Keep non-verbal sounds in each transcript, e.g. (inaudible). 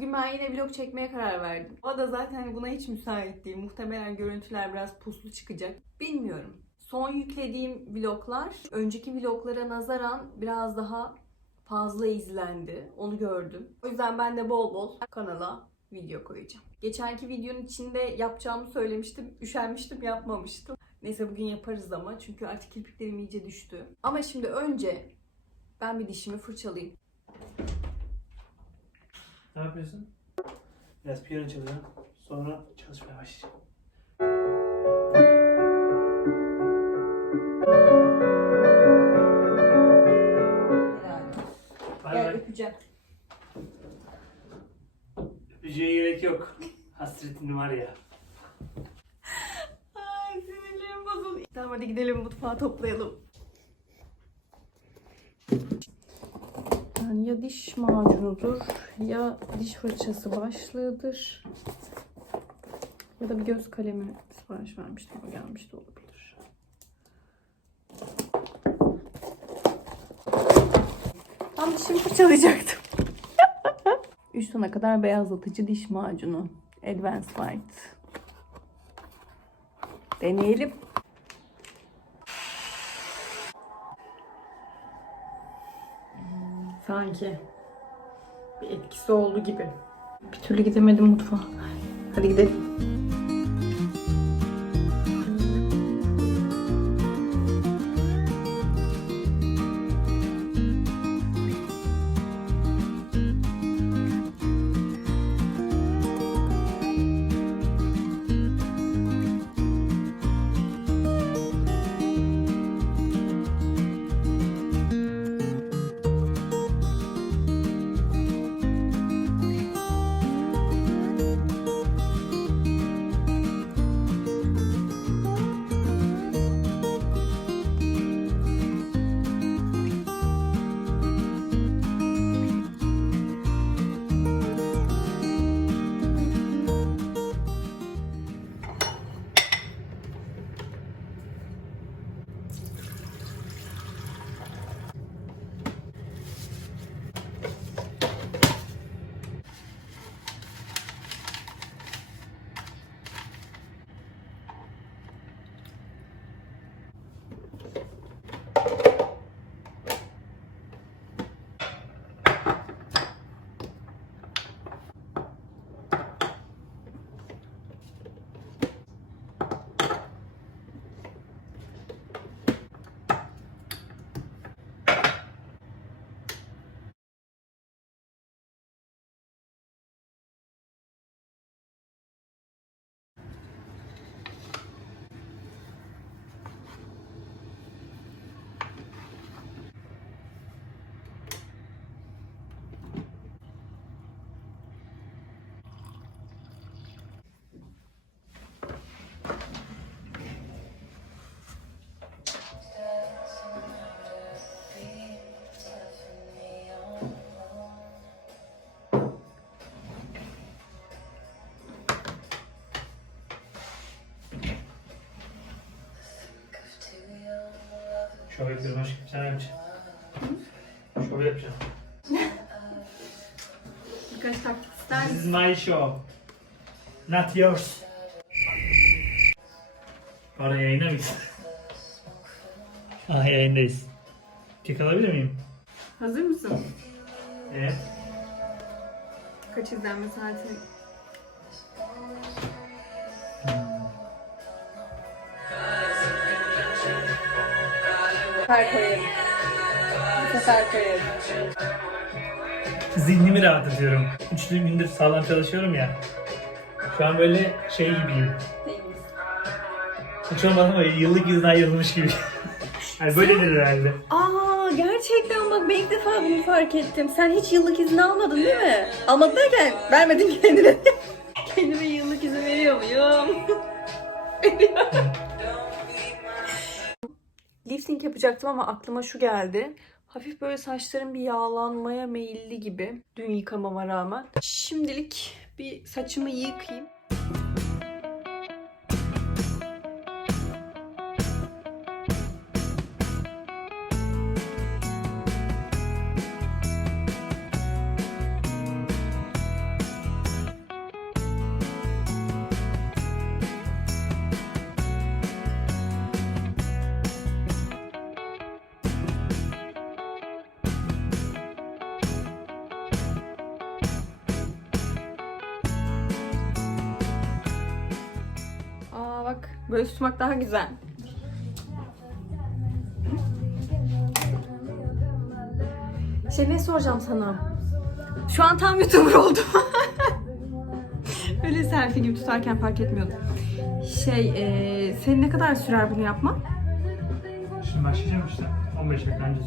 Bugün ben yine vlog çekmeye karar verdim. O da zaten buna hiç müsait değil. Muhtemelen görüntüler biraz puslu çıkacak. Bilmiyorum. Son yüklediğim vloglar önceki vloglara nazaran biraz daha fazla izlendi. Onu gördüm. O yüzden ben de bol bol kanala video koyacağım. Geçenki videonun içinde yapacağımı söylemiştim. Üşenmiştim yapmamıştım. Neyse bugün yaparız ama çünkü artık kirpiklerim iyice düştü. Ama şimdi önce ben bir dişimi fırçalayayım. Ne yapıyorsun? Biraz piyano çalacağım. Sonra çalışmaya başlayacağım. Bay Gel bay. öpeceğim. Öpücüğe gerek yok. Hasretin var ya. Ay sinirlerim bozuldu. Tamam hadi gidelim mutfağa toplayalım. Yani ya diş macunudur ya diş fırçası başlığıdır. Ya da bir göz kalemi sipariş vermiştim o gelmiş de olabilir. Tam dişimi fırçalayacaktım. (laughs) 3 tona kadar beyazlatıcı diş macunu. Advanced White. Deneyelim. Sanki bir etkisi oldu gibi. Bir türlü gidemedim mutfağa. Hadi gidelim. Şov yapıyorum aşkım. Sen ne yapacaksın? Şov yapacağım. Birkaç taktik ister This is my show. Not yours. Pardon yayında mıyız? Ah yayındayız. Çek alabilir miyim? Hazır mısın? Evet. Kaç izlenme saati? Sefer koyarım. Bu sefer koyarım. Zihnimi rahatlatıyorum. Üçlü gündür sağlam çalışıyorum ya. Şu an böyle şey gibiyim. Neyimiz? Hiç olmadı ama yıllık izne ayrılmış gibi. (laughs) yani böyledir herhalde. Aa gerçekten bak ben ilk defa bunu fark ettim. Sen hiç yıllık izin almadın değil mi? Almadın derken vermedin (laughs) kendine. Kendime yıllık izin veriyor muyum? (laughs) Lifting yapacaktım ama aklıma şu geldi. Hafif böyle saçlarım bir yağlanmaya meyilli gibi. Dün yıkamama rağmen. Şimdilik bir saçımı yıkayayım. Böyle tutmak daha güzel. Şey ne soracağım sana? Şu an tam YouTuber oldum. (laughs) Öyle selfie gibi tutarken fark etmiyordum. Şey, e, senin ne kadar sürer bunu yapman? Şimdi başlayacağım işte. 15 dakika önce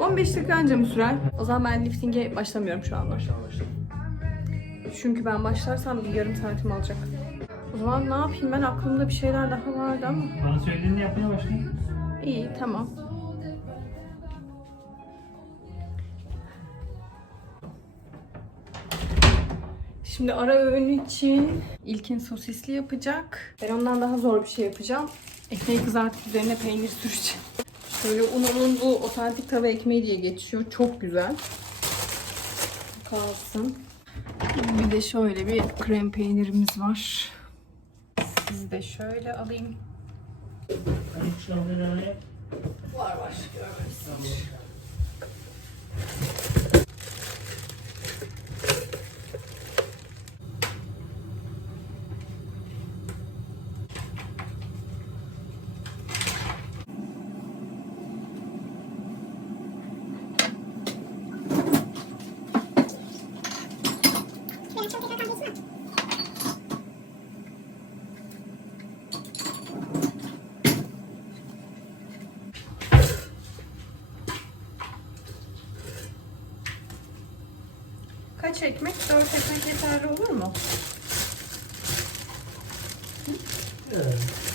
15 dakika önce mi sürer? O zaman ben lifting'e başlamıyorum şu anda. Başla başla. Çünkü ben başlarsam bir yarım saatim alacak. O zaman ne yapayım ben? Aklımda bir şeyler daha vardı ama. Bana söylediğini yapmaya başla. İyi, tamam. Şimdi ara öğün için ilkin sosisli yapacak. Ben ondan daha zor bir şey yapacağım. Ekmeği kızartıp üzerine peynir süreceğim. Şöyle Uno'nun bu otantik tava ekmeği diye geçiyor. Çok güzel. Kalsın. Bir de şöyle bir krem peynirimiz var. Sizi de şöyle alayım. Var var. Görmüşsünüz. Kaç ekmek? Dört ekmek yeterli olur mu? Evet.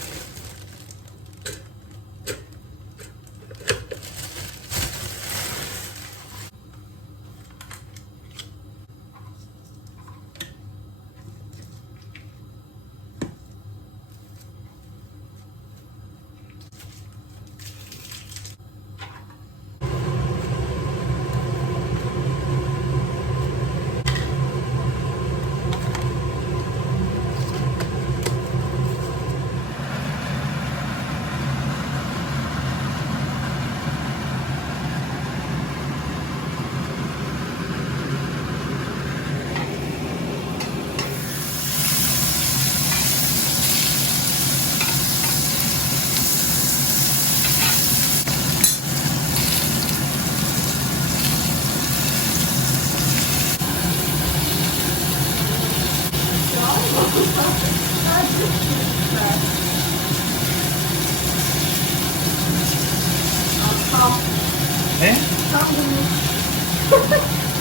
Ne? Tam bunu.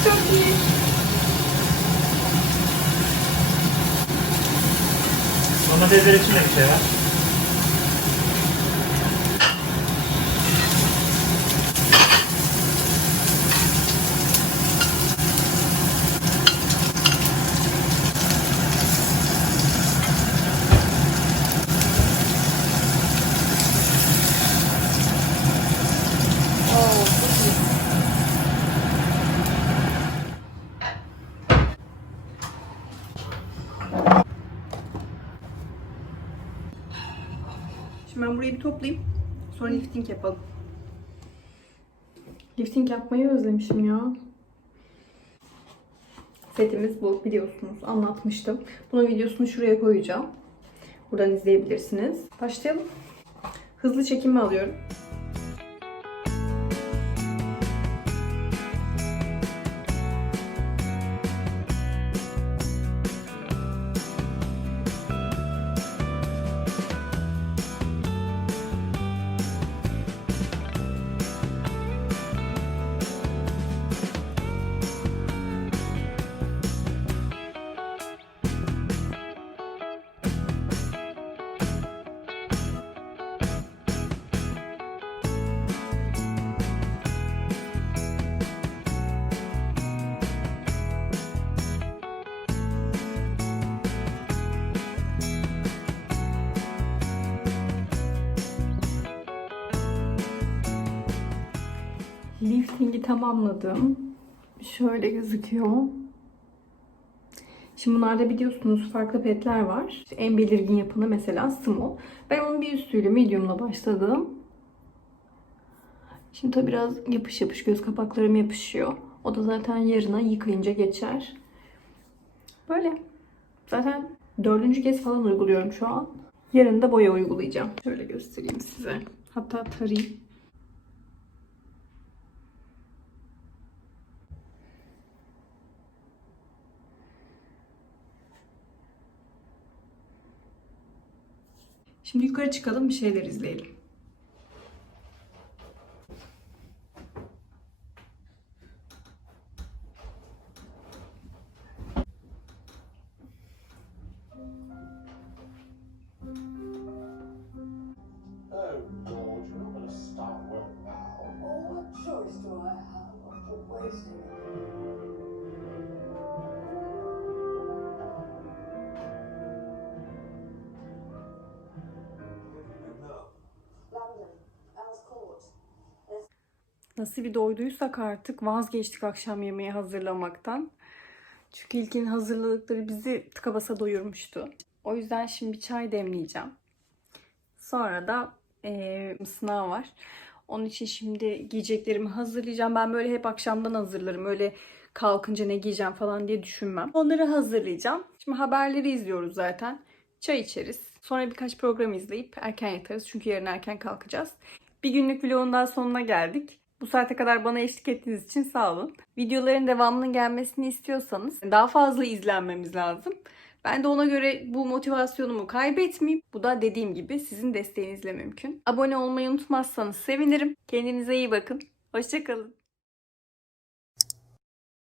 Çok iyi. Domatesler için de bir şey var. Oo, çok iyi. Şimdi ben burayı bir toplayayım. Sonra lifting yapalım. Lifting yapmayı özlemişim ya. Setimiz bu biliyorsunuz. Anlatmıştım. Bunun videosunu şuraya koyacağım. Buradan izleyebilirsiniz. Başlayalım. Hızlı çekimi alıyorum. Lifting'i tamamladım. Şöyle gözüküyor. Şimdi bunlarda biliyorsunuz farklı petler var. En belirgin yapını mesela small. Ben onun bir üstüyle medium'la başladım. Şimdi tabi biraz yapış yapış göz kapaklarım yapışıyor. O da zaten yarına yıkayınca geçer. Böyle. Zaten dördüncü kez falan uyguluyorum şu an. Yarın da boya uygulayacağım. Şöyle göstereyim size. Hatta tarayayım. Şimdi yukarı çıkalım bir şeyler izleyelim. Nasıl bir doyduysak artık vazgeçtik akşam yemeği hazırlamaktan. Çünkü ilkin hazırladıkları bizi tıka basa doyurmuştu. O yüzden şimdi bir çay demleyeceğim. Sonra da eee sınav var. Onun için şimdi giyeceklerimi hazırlayacağım. Ben böyle hep akşamdan hazırlarım. Öyle kalkınca ne giyeceğim falan diye düşünmem. Onları hazırlayacağım. Şimdi haberleri izliyoruz zaten. Çay içeriz. Sonra birkaç program izleyip erken yatarız. Çünkü yarın erken kalkacağız. Bir günlük vlogun daha sonuna geldik. Bu saate kadar bana eşlik ettiğiniz için sağ olun. Videoların devamının gelmesini istiyorsanız daha fazla izlenmemiz lazım. Ben de ona göre bu motivasyonumu kaybetmeyeyim. Bu da dediğim gibi sizin desteğinizle mümkün. Abone olmayı unutmazsanız sevinirim. Kendinize iyi bakın. Hoşçakalın.